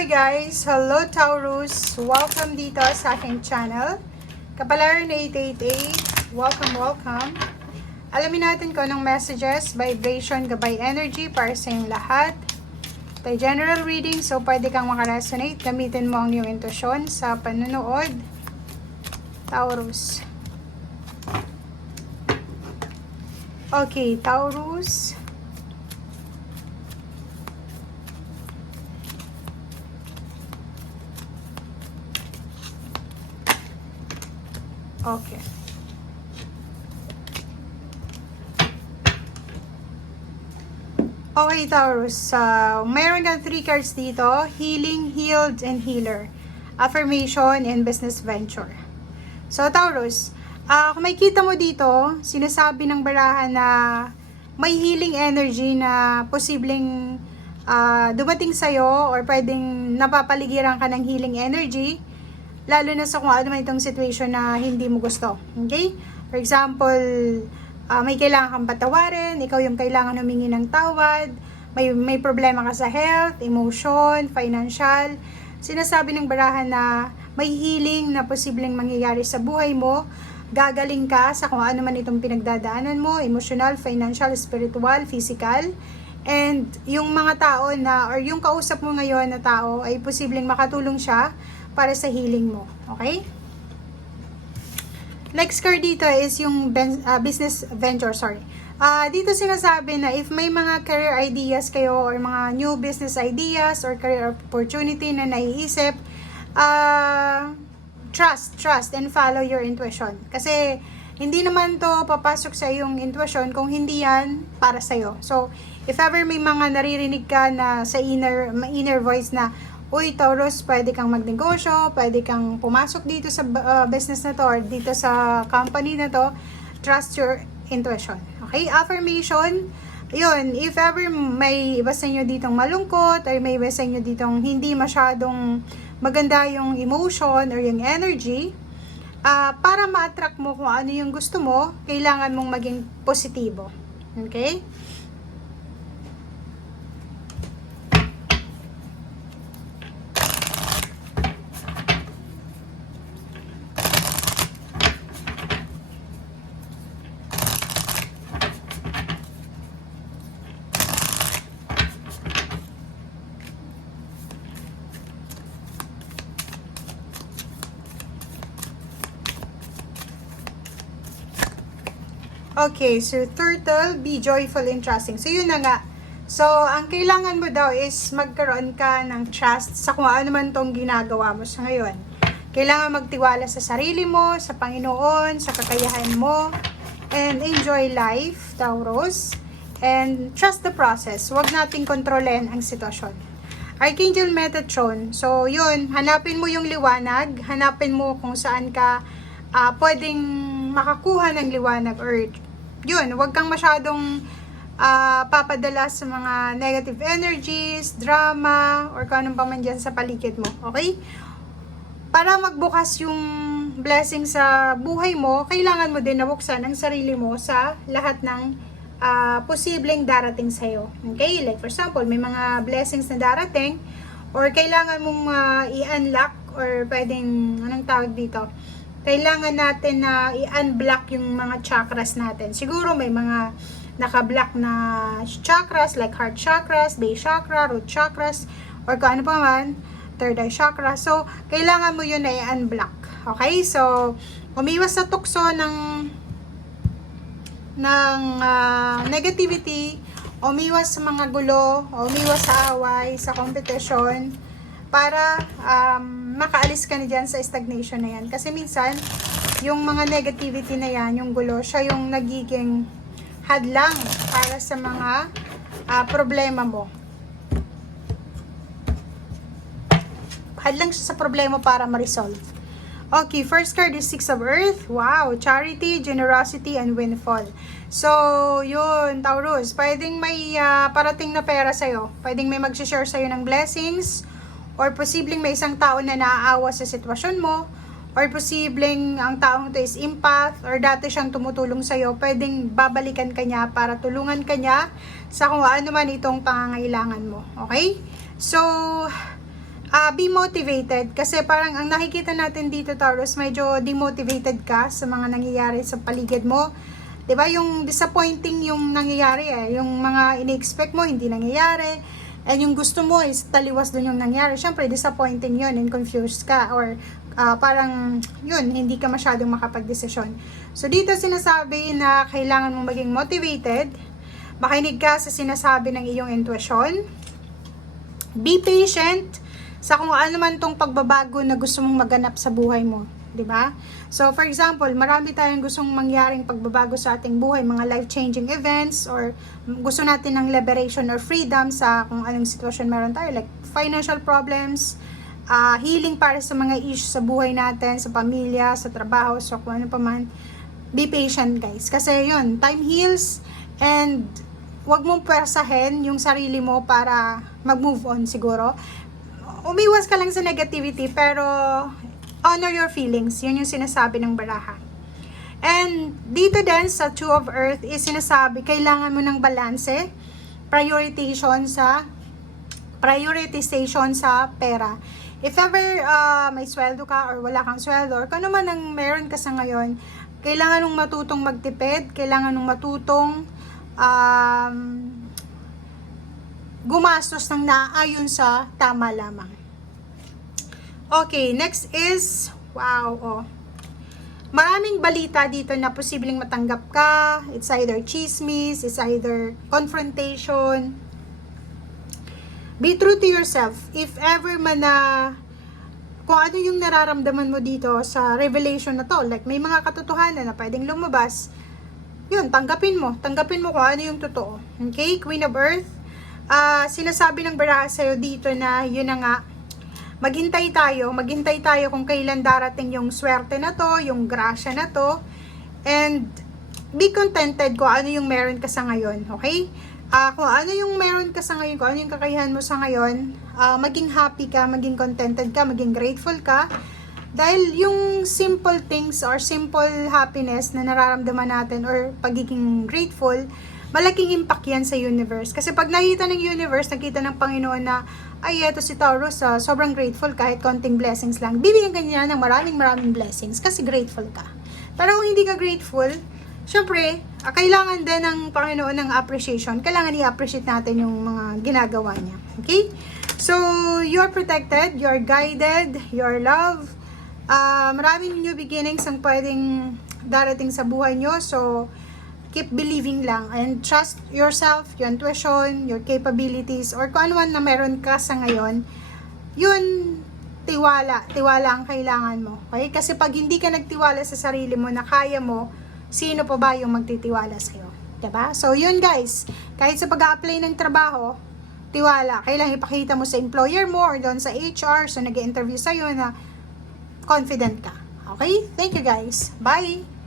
Hi guys! Hello Taurus! Welcome dito sa aking channel. Kapalaran 888, welcome. Alamin natin kung anong messages, vibration, gabay energy para sa inyong lahat. Ito general reading, so pwede kang makaresonate. Gamitin mo ang iyong intuition sa panunood. Taurus. Okay, Taurus. Okay. Okay, Taurus. Mayroon kang 3 cards dito. Healing, healed, and healer. Affirmation, and business venture. So, Taurus, kung makikita mo dito, sinasabi ng barahan na may healing energy na posibleng dumating sa'yo or pwedeng napapaligiran ka ng healing energy. Lalo na sa kung ano man itong situation na hindi mo gusto. Okay? For example, may kailangan kang patawarin, ikaw yung kailangan humingi ng tawad, may problema ka sa health, emotion, financial. Sinasabi ng barahan na may healing na posibleng mangyayari sa buhay mo, gagaling ka sa kung ano man itong pinagdadaanan mo, emotional, financial, spiritual, physical. And yung mga tao na, or yung kausap mo ngayon na tao, ay posibleng makatulong siya para sa healing mo. Okay? Next card dito is yung business venture, dito sinasabi na if may mga career ideas kayo or mga new business ideas or career opportunity na naiisip, trust and follow your intuition. Kasi hindi naman to papasok sa iyong intuition kung hindi yan para sa'yo. So, if ever may mga naririnig ka na sa inner voice na, uy, Taurus, pwede kang magnegosyo, pwede kang pumasok dito sa business na to or dito sa company na to, trust your intuition. Okay? Affirmation, yun, if ever may iba sa inyo ditong malungkot or may iba sa inyo ditong hindi masyadong maganda yung emotion or yung energy, para ma-attract mo kung ano yung gusto mo, kailangan mong maging positibo. Okay? Okay, so turtle, be joyful and trusting. So, yun na nga. So, ang kailangan mo daw is magkaroon ka ng trust sa kung ano man tong ginagawa mo sa ngayon. Kailangan magtiwala sa sarili mo, sa Panginoon, sa kakayahan mo, and enjoy life, Taurus. And trust the process. Huwag nating kontrolin ang sitwasyon. Archangel Metatron. So, yun, hanapin mo yung liwanag, hanapin mo kung saan ka pwedeng makakuha ng liwanag or yun, huwag kang masyadong papadala sa mga negative energies, drama, or kung anong pa man dyan sa paligid mo. Okay? Para magbukas yung blessing sa buhay mo, kailangan mo din nabuksan ang sarili mo sa lahat ng posibleng darating sa'yo. Okay? Like for example, may mga blessings na darating or kailangan mong i-unlock or pwedeng, anong tawag dito? Kailangan natin na i-unblock yung mga chakras natin. Siguro may mga naka-block na chakras like heart chakras, base chakra, root chakras, or kung ano pa man, third eye chakra. So, kailangan mo yun na i-unblock. Okay? So, umiwas sa tukso ng negativity, umiwas sa mga gulo, umiwas sa away, sa competition, para makaalis ka na dyan sa stagnation na yan. Kasi minsan, yung mga negativity na yan, yung gulo, siya yung nagiging hadlang para sa mga problema mo. Hadlang siya sa problema para ma-resolve. Okay, first card is Six of Earth. Wow, charity, generosity, and windfall. So, yun, Taurus, pwedeng may parating na pera sa'yo. Pwedeng may mag-share sa'yo ng blessings, or posibleng may isang tao na naaawa sa sitwasyon mo, or posibleng ang taong to is empath, or dati siyang tumutulong sa'yo, pwedeng babalikan ka niya para tulungan ka niya sa kung ano man itong pangangailangan mo. Okay? So, be motivated. Kasi parang ang nakikita natin dito, Taurus, medyo demotivated ka sa mga nangyayari sa paligid mo. 'Di ba? Yung disappointing yung nangyayari yung mga ini-expect mo hindi nangyayari, and yung gusto mo is taliwas dun yung nangyayari. Syempre disappointing yun and confused ka, or parang yun, hindi ka masyadong makapagdesisyon. So dito sinasabi na kailangan mo maging motivated, makinig ka sa sinasabi ng iyong intuition, be patient sa kung ano man tong pagbabago na gusto mong maganap sa buhay mo. 'Di ba? So for example, marami tayong gustong mangyaring pagbabago sa ating buhay, mga life-changing events, or gusto natin ng liberation or freedom sa kung anong sitwasyon meron tayo, like financial problems, healing para sa mga issues sa buhay natin, sa pamilya, sa trabaho, so kung ano pa man. Be patient, guys, kasi yun, time heals, and wag mong pwersahin yung sarili mo para mag-move on. Siguro umiwas ka lang sa negativity, pero honor your feelings. Yun yung sinasabi ng baraha. And dito din sa Two of Earth is sinasabi, kailangan mo ng balanse, prioritization sa pera. If ever may sweldo ka or wala kang sweldo, or kung ano man ang meron ka sa ngayon, kailangan mong matutong magtipid, kailangan mong matutong gumastos ng naayon sa tama lamang. Okay, next is, maraming balita dito na posibleng matanggap ka. It's either chismis, it's either confrontation. Be true to yourself. If ever man na, kung ano yung nararamdaman mo dito sa revelation na to, like may mga katotohanan na pwedeng lumabas, yun, tanggapin mo kung ano yung totoo. Okay, Queen of Earth, sinasabi ng baraha sa'yo dito na, yun na nga, maghintay tayo kung kailan darating yung swerte na to, yung grasya na to, and be contented kung ano yung meron ka sa ngayon, okay? Kung ano yung meron ka sa ngayon, kung ano yung kakayahan mo sa ngayon, maging happy ka, maging contented ka, maging grateful ka, dahil yung simple things or simple happiness na nararamdaman natin or pagiging grateful, malaking impact yan sa universe. Kasi pag nakita ng universe, nakita ng Panginoon na, ay, eto si Taurus, sobrang grateful kahit konting blessings lang. Bibigyan ka niya ng maraming blessings kasi grateful ka. Pero kung hindi ka grateful, syempre, kailangan din ng Panginoon ng appreciation. Kailangan i-appreciate natin yung mga ginagawa niya. Okay? So, you're protected, you're guided, you're loved. Maraming new beginnings ang pwedeng darating sa buhay nyo. So, keep believing lang and trust yourself, your intuition, your capabilities, or kung ano man na meron ka sa ngayon, yun, tiwala ang kailangan mo. Okay? Kasi pag hindi ka nagtiwala sa sarili mo na kaya mo, sino pa ba yung magtitiwala sa'yo? Diba? So, yun guys, kahit sa pag-a-apply ng trabaho, tiwala. Kailangan ipakita mo sa employer mo or doon sa HR, so nag-i-interview sa'yo na confident ka. Okay? Thank you guys. Bye!